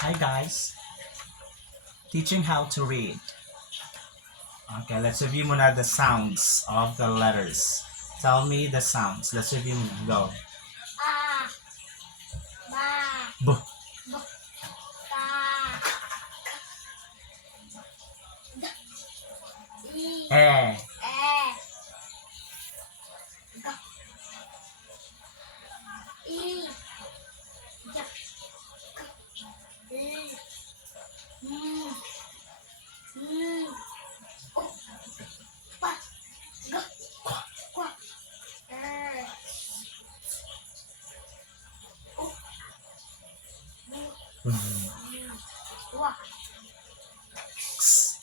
Hi guys, teaching how to read. Okay, let's review muna the sounds of the letters. Tell me the sounds. Let's review muna. Go. Ba, B, ba, ta, E, e, ga, i, ja, o, pa, ga, kwa, o, bu, wa, X,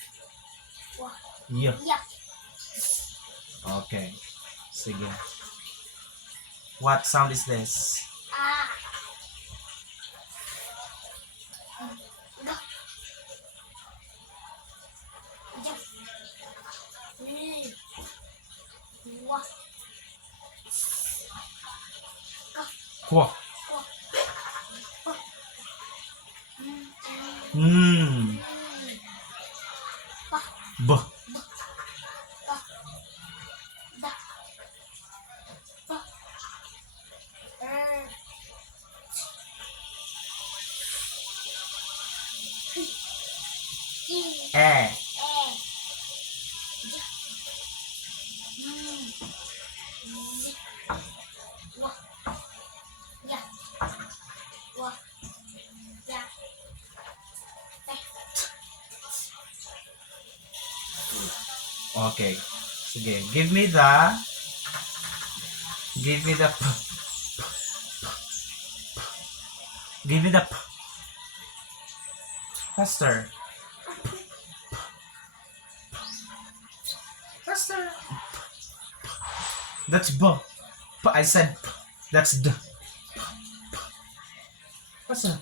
wa, Y. ya, Okay. Sige. What sound is this? a, ga, ja, i, wa, ga, Kwa. kwa, pa, Mm. pa, B, pa, da, pa, i, E, wa, ya, wa, ya, Okay. Sige. Give me the p. Give me the p. Faster. Faster. That's b. I said p. That's d. Faster.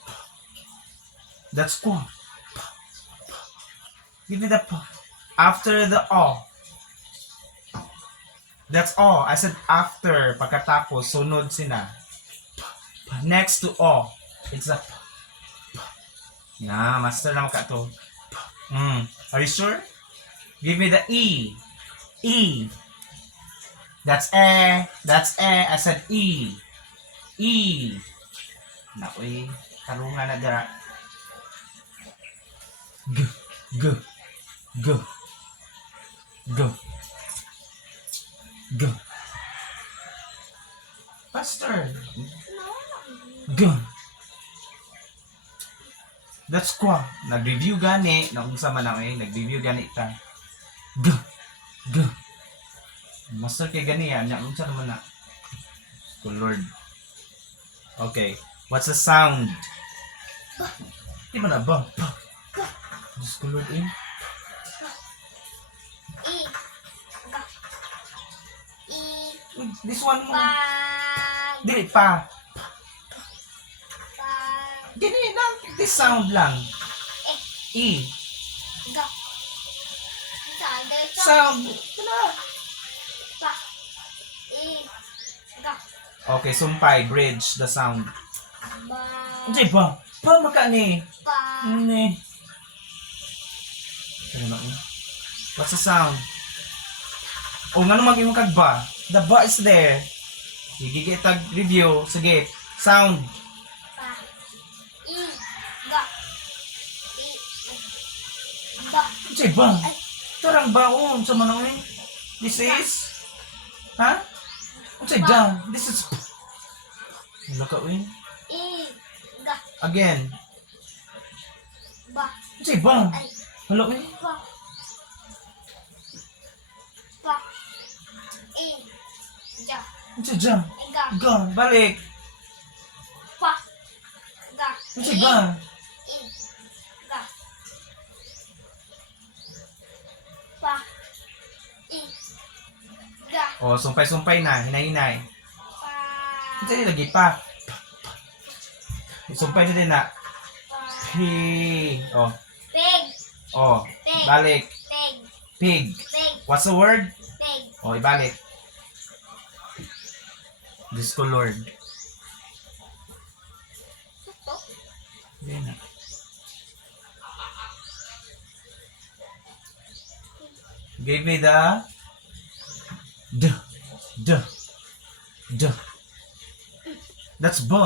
That's q. Give me the p. After the o. That's o. I said after. Pagkatapos, sunod sina. Next to o. It's a p. Na, master na ka to. Are you sure? Give me the e. E. That's e. That's e. I said e. E. Naku, tarungan na dira. G. G. G. G. G. Faster. G. That's kwa. Nag-review gani. Naunsa man ako nag-review gani ta. G. G. Master kay gani yan. Naunsa naman na. Oh Lord. Okay. What's the sound? Di ba na ba? Diyos ko Lord i, ga, i, This one mo. pa, Dili pa. pa, Gani lang. This sound lang. E. ga, sa, Sound. Ano? pa, i, ga, Okay, sumpay. Bridge the sound. ba, Hindi ba? Pa maka ni. pa, Ni. Ano na What's the sound? O nga naman yung kagba. The ba is there. Gigigit tag review. Sige. Sound. pa, i, ga, i, ba, Hindi ba? Tarang baon sa manang This is? Ha? Hindi ba? This is? Wala ka i, ga, Again. ba, Hindi ba? ay, Wala pa, pa, i, ja, Hindi dyan. ga, Ga. Balik. pa, ga, Hindi ba? i, ga, pa, i, ga, O, sumpay-sumpay na. Hinay-hinay. pa, Hindi lagi pa. Sumpay na din na. pa, P. O. pig, O. pig, Balik. pig, Pig. pig, What's the word? pig, O, ibalik. Diyos ko Lord. Hindi na. Give me the D. D. D. That's B.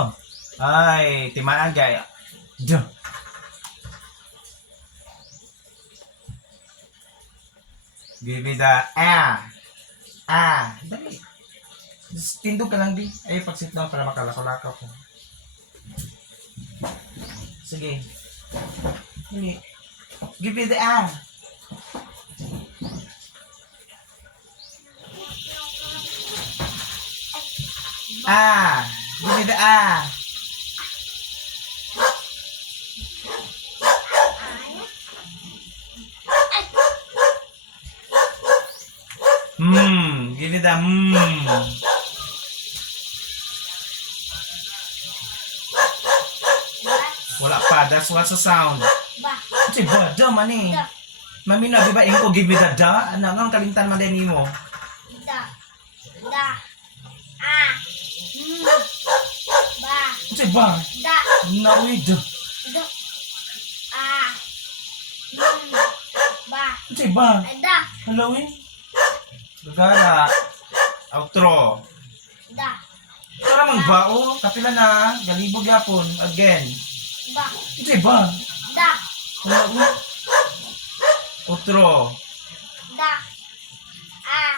Ay, timaan gaya. D. Give me the A. A. Dali. Just tindog ka lang di. Ay, pagsit lang para makalakaw-lakaw ko. Sige. Dali. Give me the A. A. Give me the A. Give me the Wala pa. That's what's the sound. Ba. Kasi ba, da man eh. Da. Mami na, di ba, ko give me the da? Ano, ang kalintan man din mo. Da. Da. Ah. Ba. Kasi ba, Da. nauwi da. Da. Ah. Ba. Kasi ba, Ay, da. halawin. Gagara. Outro. Da. Para mang bao, kapila na, galibog yapon, again. Ba. Kasi ba, Da. halawin. Outro. Da. Ah.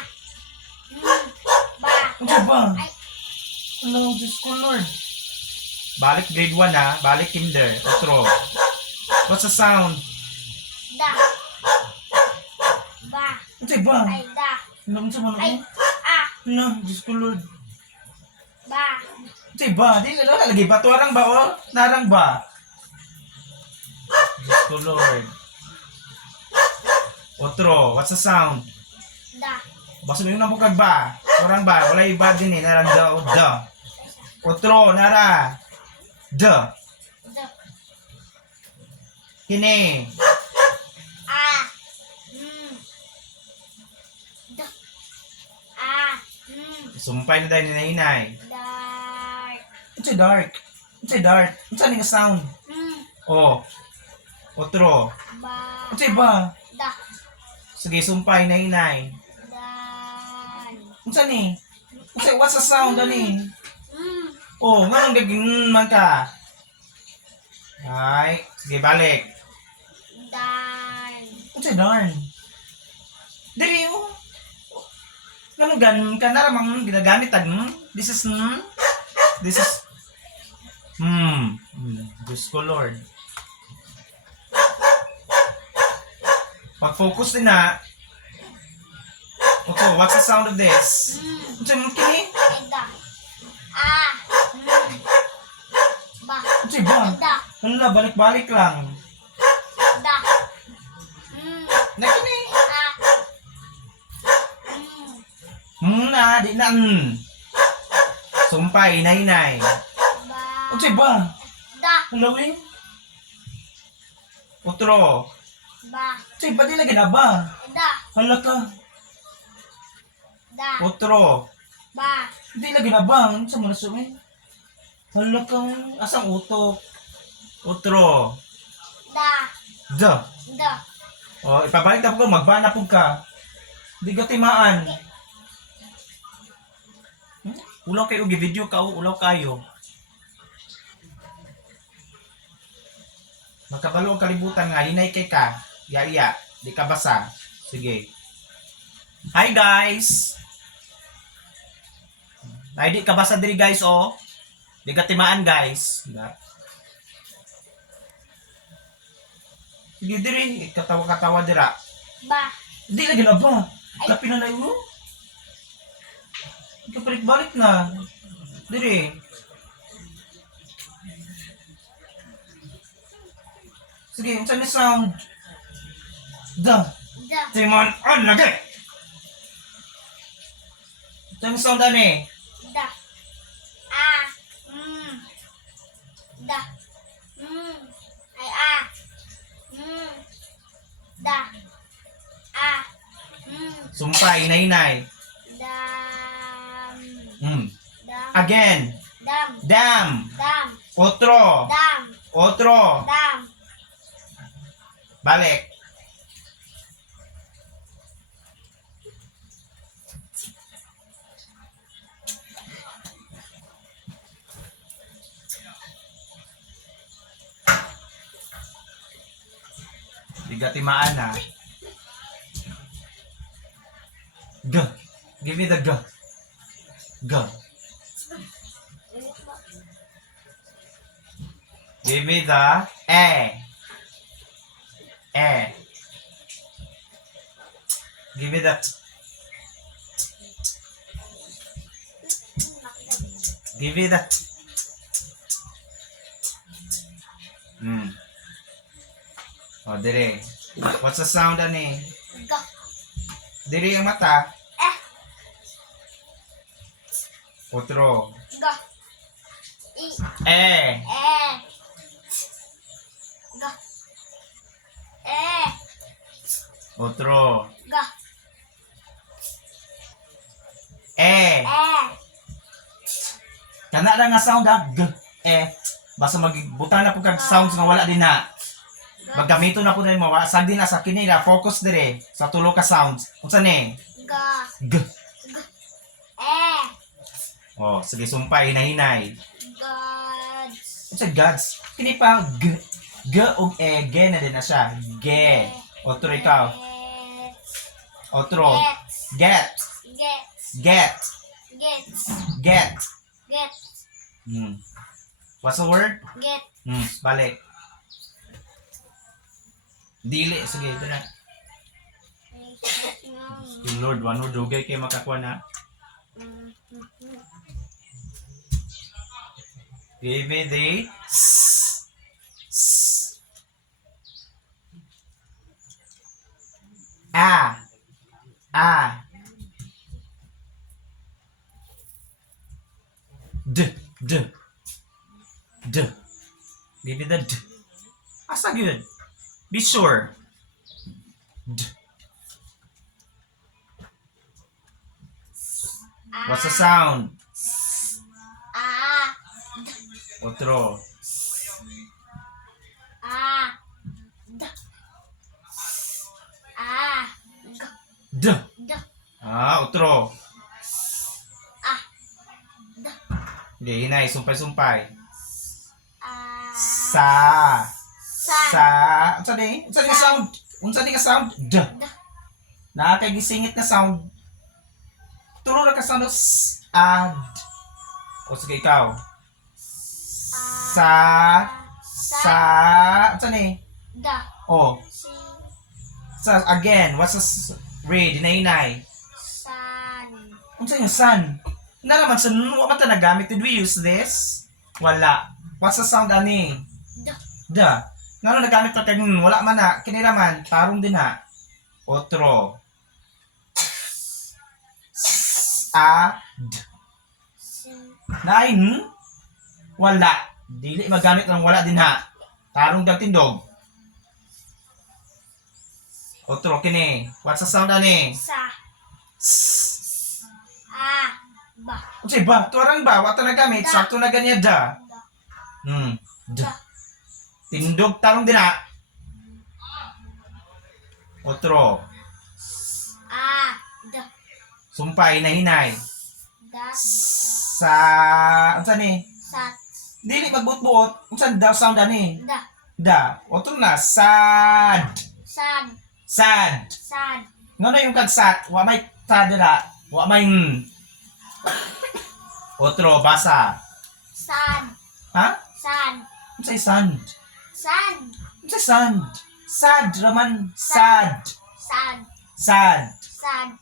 Ba. Kasi ba, Ay. hello, Diyos ko Lord. Balik grade 1 ha, balik kinder, outro. What's the sound? Da. Ba. Kasi ba, Ay, da. alam mo sa mga Ay. Ah. Hello, Diyos ko Lord. Ba. Kasi ba, di na lagi ba? Tuwarang ba o? Narang ba? Diyos ko Lord. Otro, what's the sound? Da. Basta mo yung nabukag ba? Tuwarang ba? Wala iba din eh. Narang da o da. Otro, nara. Da. Da. Kini. Ah. Da. Ah. Sumpay na tayo ni Nainay. Dark. It's a dark. It's a dark. It's a sound. Oh. Otro. Ba. It's a ba? Da. Sige, sumpay Nainay. Dan. Unsa ni? Unsa what's the sound ani? Mm. Oh, nganong gaging man ka? Ay, sige balik. Dan. Unsa darn? Dili oh. Nganong gan ka naramang ginagamit tag This is This is Diyos ko Lord. Pag-focus din na. Okay, what's the sound of this? Unsa man kini? Ay, da. Ah. Ba. Unsa ba? Da. Hala, balik-balik lang. Da. Na kini. Ah. Na, di na. Sumpay, Nainay. Ba. Unsa ba? Da. Halawin. Otro. Ba. Unsa ba di lagi na ba? Da. Hala ka. Da. Otro. Ba. Di lagi na ba? Unsa mo na sumi? Hala ka. Asang utok? Otro. Da. Da. Da. O, ipabalik na po ko. Magbana po ka. Di ka timaan. Ulaw kayo, gi-video ka, ulaw kayo. Magkabalo ang kalibutan nga, hinay kay ka. Iya, di ka basa. Sige. Hi guys! Ay, di ka basa diri guys, oh. Di ka timaan guys. Sige diri, katawa-katawa dira. Ba. Di lagi na ba? Kapi na na mo? Kapalik-balik na. Dire. Sige, unsa ni sound? Da. Da. Timon on lagi. Unsa ni sound ani? Da. Ah. Da. Ay, ah. Da. Ah. Sumpay, inay-inay. Dam. Dam. Again. Dam. Dam. Dam. Otro. Dam. Otro. Dam. Balik. gatimaan na. G. Give me the G. G. Give me the E. E. Give me the T. Give me the T. Oh, dire. What's the sound ani? Ga. Dire yung mata. Eh. Otro. Ga. I. E. Ga. Otro. Ga. E. Kana lang nga sound ha. G. E. Basta magbutan na po kag sounds nga wala din na. Maggamito na po na yung mga sag din na sa kinila. Focus dire sa tulo ka sounds. Unsa ni? Ga. G. E. Oh, sige sumpay hinay-hinay. Gods. Unsa gods? Kini pa G. G ug E. G na din na siya. G. Otro ikaw. Otro. Gets. Get. Gets. Get. Gets. Get. Gets. What's the word? Get. Balik. Dili. Sige, ito na. Lord, wano dugay kay makakuha na. Give me the S. S. A. A. D. D. D. Give me the D. Asa good. Be sure. D. What's the sound? A. Otro. A. D. A. G. D. D. Otro. A. D. Hindi, hinay. Sumpay-sumpay. A. Sa. Sa. Sa. Unsa di? Unsa di ka sound? Unsa di ka sound? D. D. Naa kay gisingit na sound. Turo na ka sound. S. Ad. O sige ikaw. Sa. Sa. Unsa ni? Da. Oh. Si. Sa. Again. What's the read? Hinay-hinay. San. Unsa yung sun? Na naman sa wa man ta nagamit. Did we use this? Wala. What's the sound ani? Da. Da. Ngano nagamit pa kag wala man na kinira man tarong din ha. Otro. A d. Si. Nine. Wala. Dili magamit lang wala din ha. Tarong dag tindog. Otro kini. What's the sound ani? Sa. S. A. Ba. Unsay ba? Tuarang ba? Wa ta nagamit. Da. Sakto na ganyan da. Da. D. Da. Tindog tarong din ha. Otro. A. Da. Sumpay na hinay. Da. Sa unsa ni? Sat. Dili magbutbuot. Unsa daw sound ani? Da. Da. Otro na sad. Sad. Sad. Sad. Ngano yung kag sad? Wa may sad dira. Wa may Otro basa. Sad. Ha? Sad. Unsay sand? Sad. Unsay sand? Sad raman. Sad. Sad. Sad. Sad.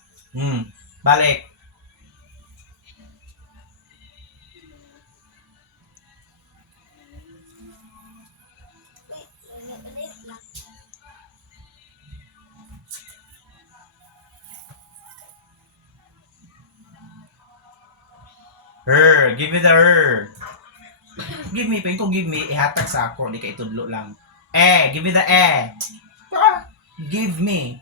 Balik. Her. Give me the her. Give me. Pag ito give me, ihatag sa ako. Di ka itudlo lang. Give me the Give me.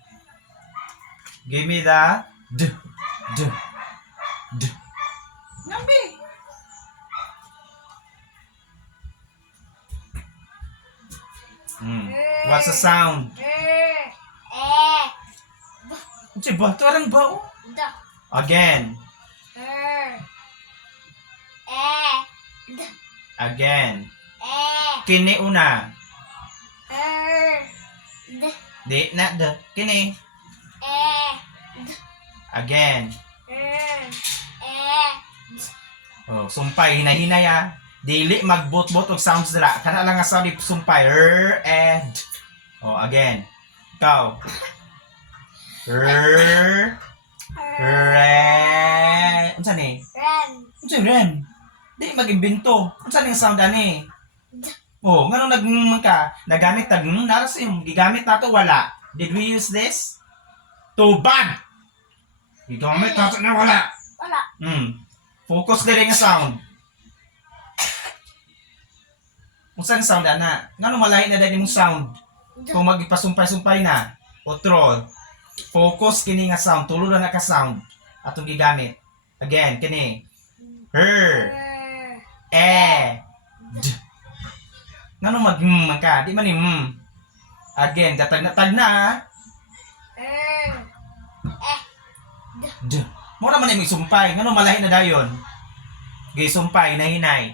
Give me the d. D. D. Nambi. What's the sound? Unsay ba? Tuarang ba? Oh? Da. Again. D. Again. E. Kini una. D. Di na d. Kini. D. Again. D. Oh, sumpay hinahinay ah. Dili magbot-bot og sounds dira. Kana lang nga sound sumpay. And. Oh, again. Ikaw. Unsa ni? Ren. Unsa ren? Di mag-imbento. Unsa ni sound ani? D. Oh, ngano ka? Nagamit tag naras yung gigamit nato wala. Did we use this? Tubag. Gigamit nato na wala. Wala. Focus diri nga sound. Unsa ang sound ana? Ngano malahi na dali mong sound? D. Kung magipasumpay-sumpay na. Otro. Focus kini nga sound. Tulo na ka sound. Atong gigamit. Again, kini. Her. D. Ngano mag man ka? Di man ni Again, gatag na tag na. D. Mura man ni sumpay. Ngano malahi na dayon? Gi sumpay na hinay.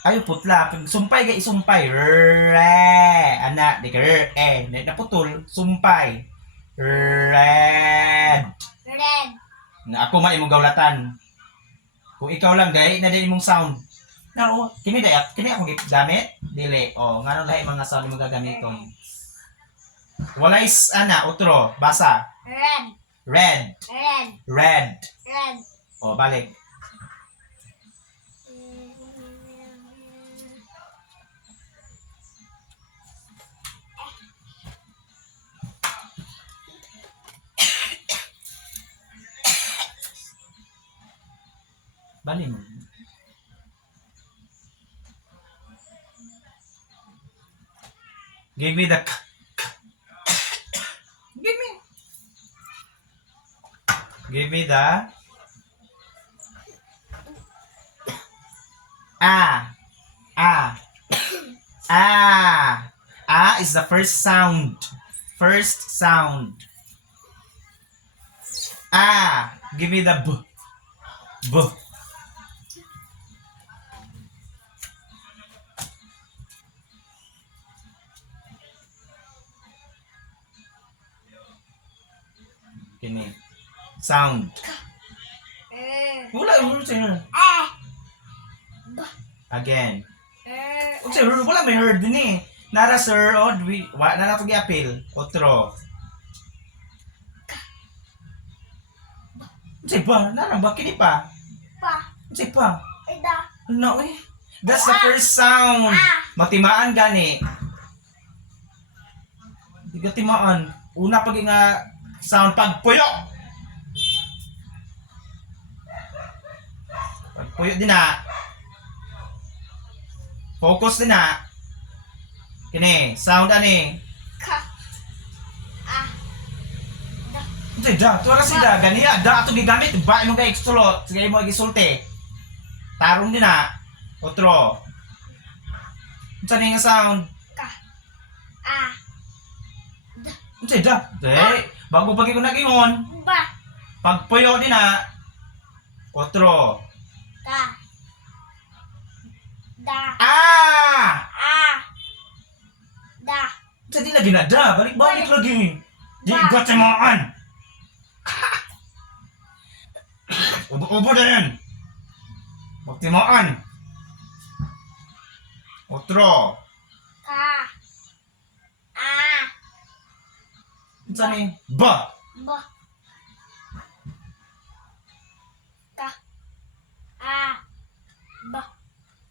Ayo putla, sumpay ga isumpay. Ana, di ka naputol, sumpay. Red. Red. Na ako man imong gawlatan. Kung ikaw lang dai na din imong sound. No, kini ako gamit. Dili. Oh, ngano lahi mga sound mo gagamiton. Walay ana utro, basa. Red. Red. Red. Red. Red. Oh, balik. Bali mo. Give me the Give me. Give me the Ah. Ah. Ah. Ah is the first sound. First sound. Ah. Give me the B. B. Kini. Sound. Wala mo siya. Again. Unsa wala may heard din eh. Nara sir o wala na nato gi-appeal. Otro. Unsa ba? Nara ba kini pa? Pa. Unsa pa? Ida. No eh. That's the first sound. Matimaan gani. Di ka timaan. Una pag nga sound pagpuyo. Pagpuyo din na. Focus din na. Kini, sound ani. Ka. Da. Hindi, da. Tuwara si da. Ganiya. Da ato gigamit. Ba mo kay sulot. Sige mo gisulti. Tarong din na. Otro. Unsa ni nga sound? Ka. Da. Unsa da? Bago pagi ko nagingon. Ba. Pagpuyo din na. Otro. Ka. Da. Ah! Da. Unsa di lagi na da. Balik-balik lagi. Di Ba. gatimaan. Ubo-ubo din. Magtimaan. Otro. Ka. Unsa ni? Ba. Ba. Ka. Ba.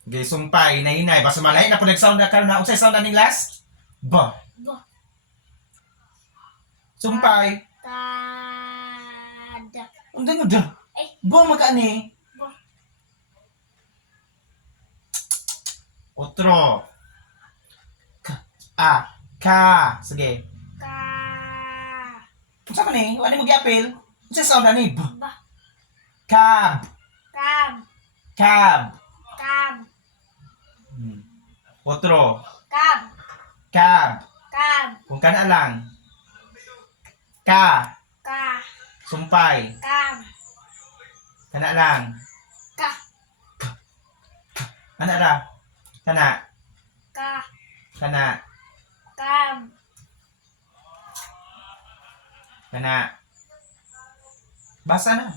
Okay, sumpay, nahinay. Basta malahi na po nag-sound na karon na. Unsay sound na ning last? Ba. Ba. Sumpay. Ta. Da. Unsa nga da? Eh. Ba magani? Ba. Otro. Ka. Sige. Ka. Unsa man ni? Wala mo gi-appeal. Unsay sound na ni? Ba. Ba. Cab. Cab. Cab. Cab. Otro. Cab. Cab. Cab. Kung kana lang. Ka. Ka. Sumpay. Cab. Kana lang. Ka. Ana ra. Kana. Ka. Kana. Kab. Kana. Basa na.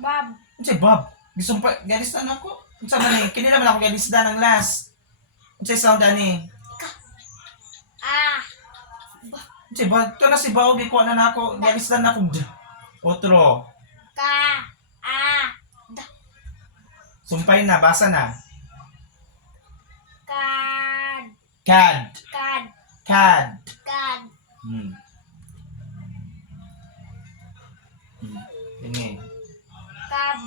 Bab. Unsay Bob? Gisumpay galisdan ako. Unsa man ni? Kini naman ako galisdan ang last. Unsay sound ani? A. Unsay ba? Ito na si Bao gikuha na nako. Galisdan na ako. Otro. Ka. A. Sumpay na, basa na. Kad. Cad. Kad. Cad. Kad. Hmm. Kini. Kab.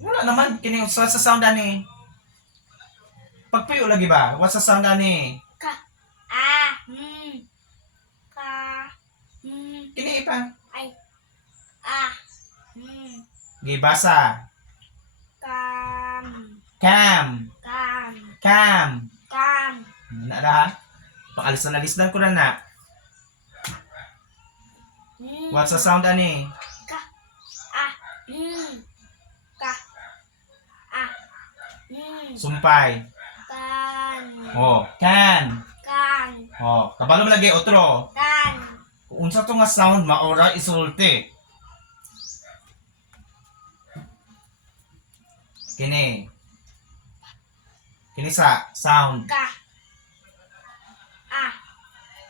Wala naman kini sa sound ani. Pagpuyo lagi ba? What's sa sound ani? Ka. A. Ka. Kini pa. Ay. A. Gibasa. Kam. Cam. Kam. Cam. Kam. Na. Pakalis na lisdan ko na na. What's sa sound ani? Ka. A. Ka. A. Sumpay. Kan. Oh, can. Kan. Oh, kabalo mo lagi otro. Kan. Unsa to nga sound maora isulti. Kini. Kini sa sound. Ka. A.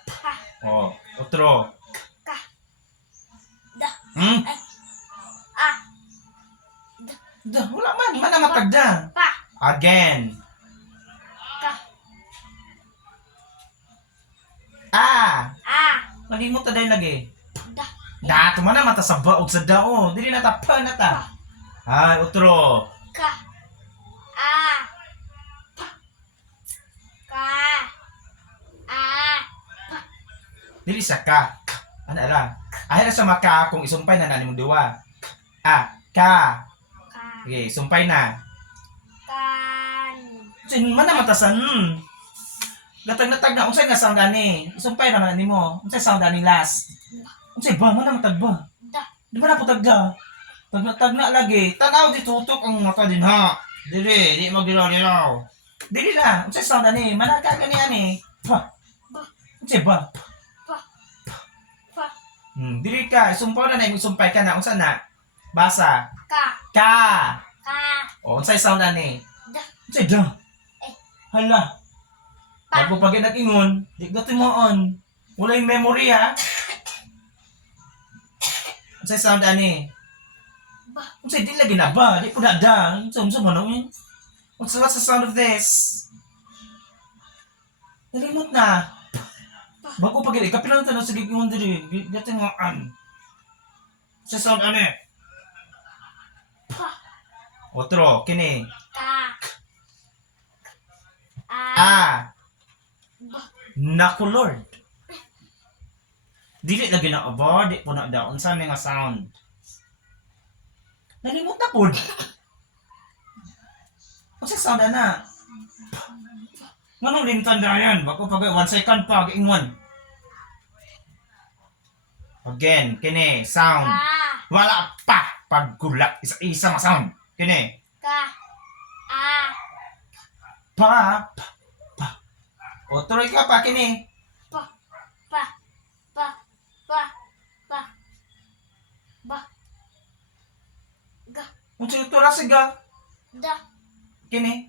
Pa. Oh, otro. Ka. Da. Hmm? A. Wala man, mana matagda. Pa. Again. Ka. Ah, A. malimot ta dahil lagi. Da. Dato man na mata sa baog sa dao. Dili na ta pa na ta. Ay, otro. Ka. A. Pa. Ka. A. Dili sa ka. Ano ra? Ay na sa maka kung isumpay na nani mo duwa. Ah, ka. Ka. Okay, sumpay na. Kan. Sin man na matasan. Gatag-natag na unsay nga sound ani? Isumpay naman nimo. Unsay sound ani last? Unsay ba man na matag ba? Da. Di ba na putagda? Tag na lagi. Tanaw di tutok ang mata din ha. Dili, di magdilaw-dilaw. Dili na. Unsay sound ani? Manaka gani ani. Pa. Ba. Unsay ba? Pa. Pa. Dili ka. Isumpay na na isumpay ka na. Unsa na? Basa. Ka. Ka. Ka. O, unsay sound ani? Da. Unsay da? Eh. Hala. Pa. Bago pag nag-ingon, di ka timoon. Wala yung memory ha. Unsay sound ani? Ba. Unsay di lagi na ba? Di ko na da. Unsa man yun? What's the sound of this? Nalimot na. Bago pag kapilang tanong sa gigingon diri, dati nga Unsay sound ani? Pa. Otro, kini. Ka. A. Ah, Ba. naku Lord. Dili lagi na aba, di po na da. Unsa nga sound? Nalimot na po. Unsa sound ana? Nganong lintan dayan? Bako pag 1 second pa giingon. Again, kini sound. Ka. Wala pa paggulat isa nga sound. Kini. Ka. A. Pa. Otro ka pa kini. Pa. Pa. Pa. Pa. Pa. Ba. Ga. Unsa ito ra siga? Da. Kini.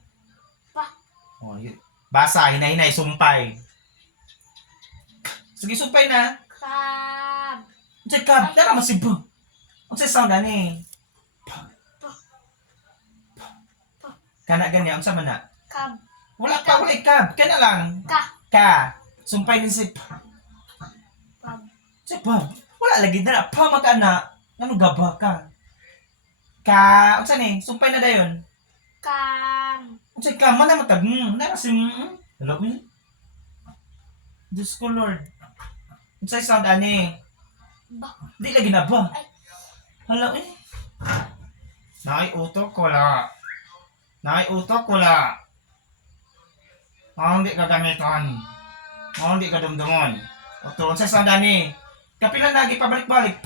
Pa. Oh, yun. Basa, hinay-hinay, sumpay. Sige, sumpay na. Kab. Unsay kab, dara masibo. Unsay sound ani? Kana ganyan, unsa man na? Kab. Wala pa, wala kab. Kana lang. Ka. Ka. Sumpay din si Pab. si pa. Wala lagi dara pa magana. Ano gaba ka? Ka, unsa ni? Sumpay na dayon. Kam. Unsay ka man na matag. Dara si Hello me. Diyos ko Lord. Unsay sound ani? Ba. Di lagi na ba? Ay. Hala eh. Naiutok ko la. Naiutok ko la. Hindi ka gamiton. Hindi ka dumdumon. Otro, sa sound ani. Kapila lagi pabalik-balik.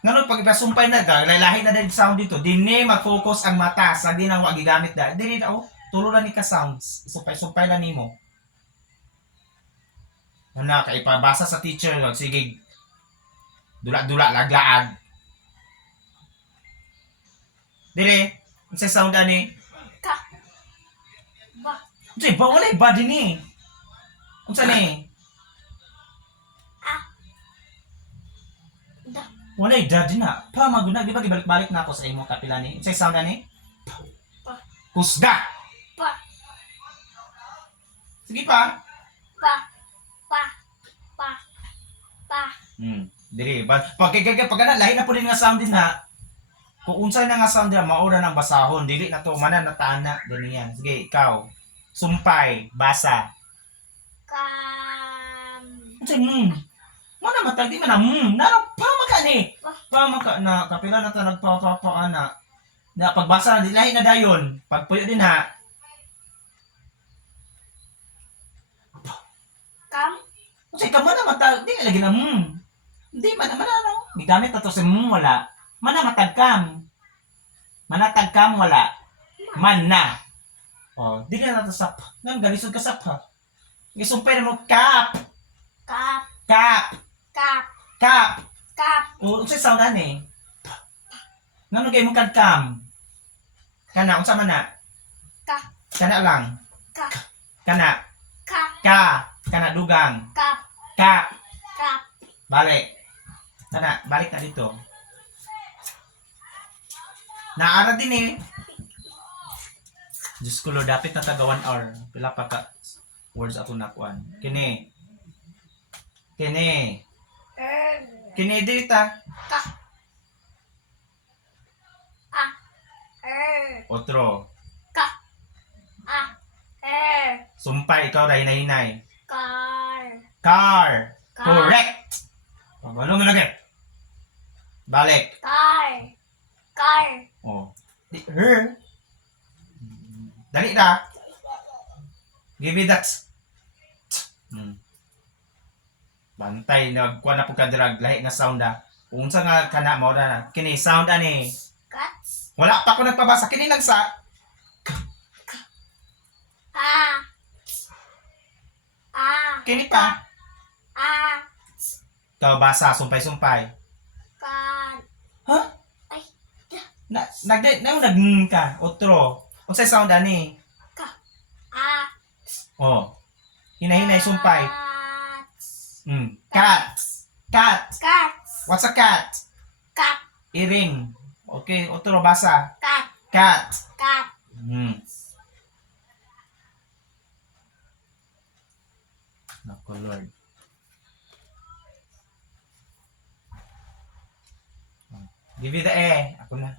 Ngayon pag ipasumpay na ka, lalahi na din sound dito. Dini mag-focus ang mata sa di na wag gigamit da. Dili na tulo na ni ka sounds. Sumpay-sumpay na nimo. Ano, kay ipabasa sa teacher, sige, dula-dula, laglaag. Dire, sa sound ani. Ka. Ba. Unsay ba wala ba din ni? Unsa ni? Ah. Da. Wala daddy na. Pa maguna, di ba gibalik-balik na ako sa imo kapila ni. Unsay sound ani? Pa. Husga. Pa. Sige pa. Pa. Pa. Pa. Pa. Dire, pag lahi na po din nga sound din ha. Kung unsay na nga sound din, maura ng basahon. Dili na to, manan na taana. Din yan. Sige, ikaw. Sumpay, basa. Kam. Unsay Mana matag di man naro pamaka ni. Pamaka na kapila na ta nagpapapaana. Na pagbasa na dilahi na dayon. Pagpuyo din ha. Kam. Unsay ka man matag di lagi na Hindi man ano. Gigamit na to sa wala. Mana matagkam. Manatagkam wala. Man na. Oh, di na to sap. Nang galisod ka sap ha. Gisumpay na mo kap. Kap. Kap. Kap. Kap. Kap. O, unsay sound ani? Ngano kay mo kadkam? Kana unsa man na? Ka. Kana lang. Ka. Kana. Ka. Ka. Kana dugang. Kap. Ka. Kap. Balik. Kana, balik na dito. Naara din eh. Diyos ko Lord, dapat na taga 1 hour. Pila pa ka words ato nakuan. Kini. Kini. Kini dita. Ka. A. Otro. Ka. A. Sumpay, ikaw ray hinay. Kar. Car. Car. Correct. Ano mo lagi? Balik. Kar. Kar. Oh. Her. Dali na. Give me that. Bantay, nagkuha na po kadrag, lahi nga sound ha. Unsa nga kana mo na. Kini, sound ani. Cats. Wala pa ako nagpabasa. Kini lang sa. A. A. Kini pa. A. Ikaw basa, sumpay-sumpay. Kan. Ha? Ay. Nag ka. Otro. Unsay sound ani. Ka. A. Oh. Hinahinay, sumpay. Cats. Cat. Cat. Cats. What's a cat? Cat. Iring. Okay, otro basa. Cat. Cat. Cat. Naku Lord. Give me the Ako na.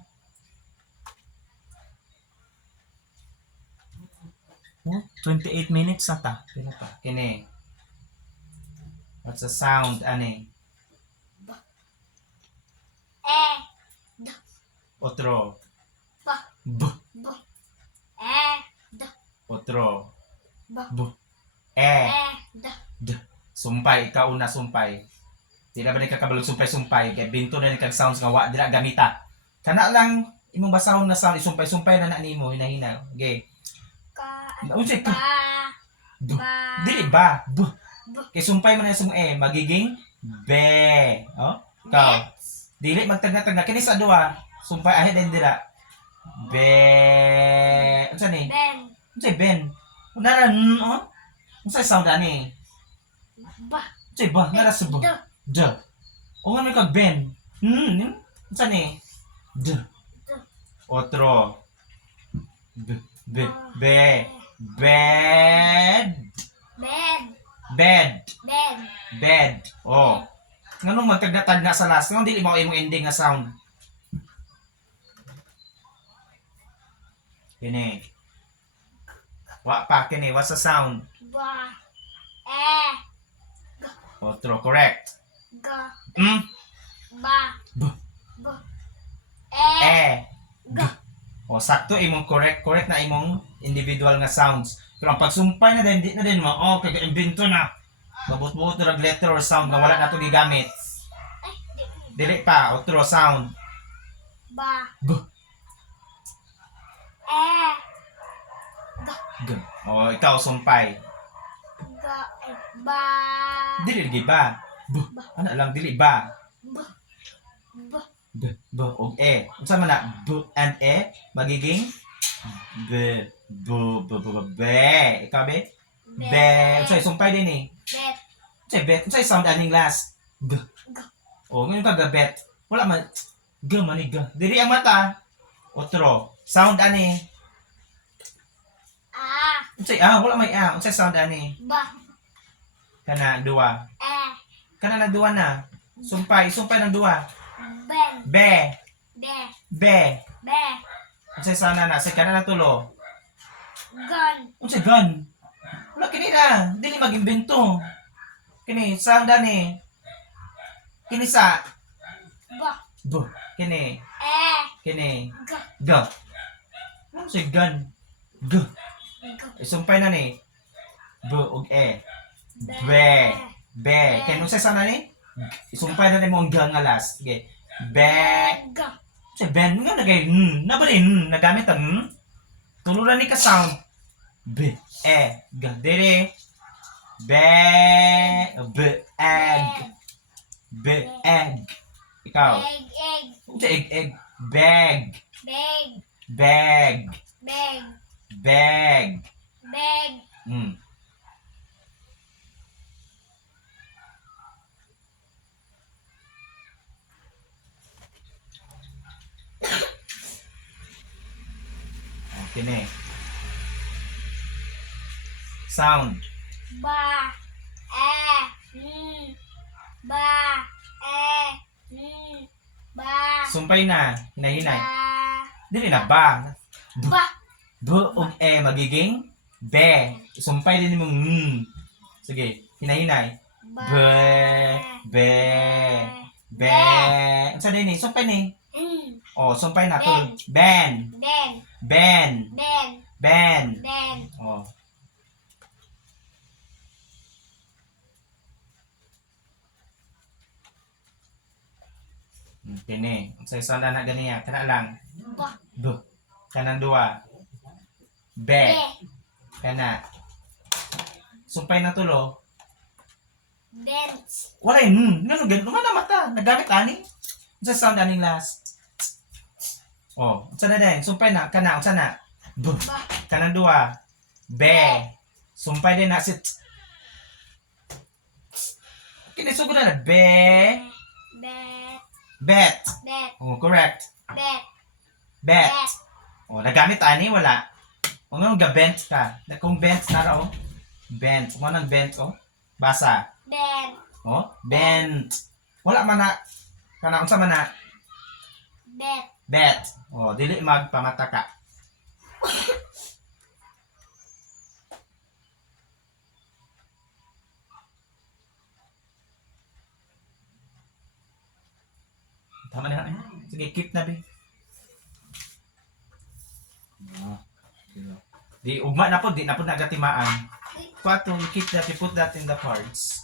Oh, 28 minutes na ta. Kina pa. Kini. What's the sound, ani? E. D. Otro. Ba. B. B. E. D. Otro. Ba. B. E. E. D. D. Sumpay. Ikaw una sumpay. Di na ba ni kakabalog sumpay-sumpay. Kaya binto na ni kag sounds nga wa. Di na gamita. Kana lang imong basahon na sound. Isumpay-sumpay na na nimo. Hina-hina. Okay. Ka. Unsay Ba. B. Ba. Dili ba? B. B. Kay sumpay man na sa E. Magiging be. Oh? Ikaw. Dili magtagna-tagna kini sa duha. Sumpay ahead and dira. Be. Unsa ni? Ben. Unsay ben? Unara oh? Unsay sound ani? Ba. Unsay ba? Nara sa D. ba? D. O nga may kag ben. Unsa ni? D. Otro. B. B. Be. Bed. Bed. Bed. Bed. Bed. Oh. Nganong magtagna-tagna sa last? Nganong dili mao imong ending nga sound? Kini. Wa pa kini. What's the sound? Ba. E. Otro. Correct. G. Ba. B. B. E. E. G. O, sakto imong correct. Correct na imong individual nga sounds. Pero ang pagsumpay na din, di na din mo. Oh, kaya-invento na. Mabut-buot na letter or sound nga wala na ito gigamit. Ay. Di. Dili pa. Otro sound. Ba. B. E. G. O, ikaw sumpay. G. Ba. Dili lagi ba. B. Ano lang dili ba. Ba. Ba. B og e. Unsa man na b and e magiging b be. Ikaw be? Be. Unsa sumpay din eh. Bet. Unsa bet? Unsa sound aning last? G. G. Oh, ngayon ka bet. Wala man g man ni g. Dili ang mata. Otro. Sound ani. A. Unsay wala may unsay sound ani? Ba. Kana duwa. E. Kana na duwa na. Sumpay ng duwa. Ben. Be. Be. Be. Be. Unsay sana na sa kana na tulo. Gun. Unsay gun? Wala kini na. Dili mag-imbento. Kini sound ani. Kini sa Ba. b. Kini. E. Kini. G. G. Ano si gun? G. G. Isumpay na ni. B og e. Be. Be. Be. Kaya nung sa sana ni? Isumpay na ni mo ang g nga last. Sige. Be. G. Sa ben nga nagay na ba rin nagamit ang tuluran ni ka sound. B. E. G. Dili. Be. B. Egg. B. Egg. Ikaw. Egg. Egg. Sa egg. Bag. Bag. Bag. Bag. Bag. Bag. Okay na sound. Ba. E. Ba. E. Ba. Sumpay na. Hinahinay. Ba. Dili na ba. Ba. B og e magiging be. Sumpay din mo Sige, hinahinay. Ba. Be. Be. Unsa din ni? Sumpay ni. Oh, sumpay na to. Ben. Ben. Ben. Ben. Ben. Ben. Oh. Kini, unsay sound na ganiya? Kana lang. Ba. B. Kanang duwa. Be. Be. Kana. Sumpay na tulo. Bench. Wala ngano ganun man na mata. Nagamit ani. Unsa sound aning last? Oh, unsa na din? Sumpay na kana unsa na? B. Ba. Kanang duwa. Be. Sumpay din na si Kini sugod na be. Bet. Bet. Bet. Oh, correct. Bet. Bet. Bet. Oh, nagamit ani wala. O nga ga-bent ka. Kung bent na raw. Bent. Mo nang bent oh. Basa. Ben. Oh, bent. Wala man na kana unsa man na Bet. bet. Oh, dili magpamata ka. Tama na. Sige, keep na bi. Di ugma na po, di na po nagatimaan. Patong keep that, you put that in the cards.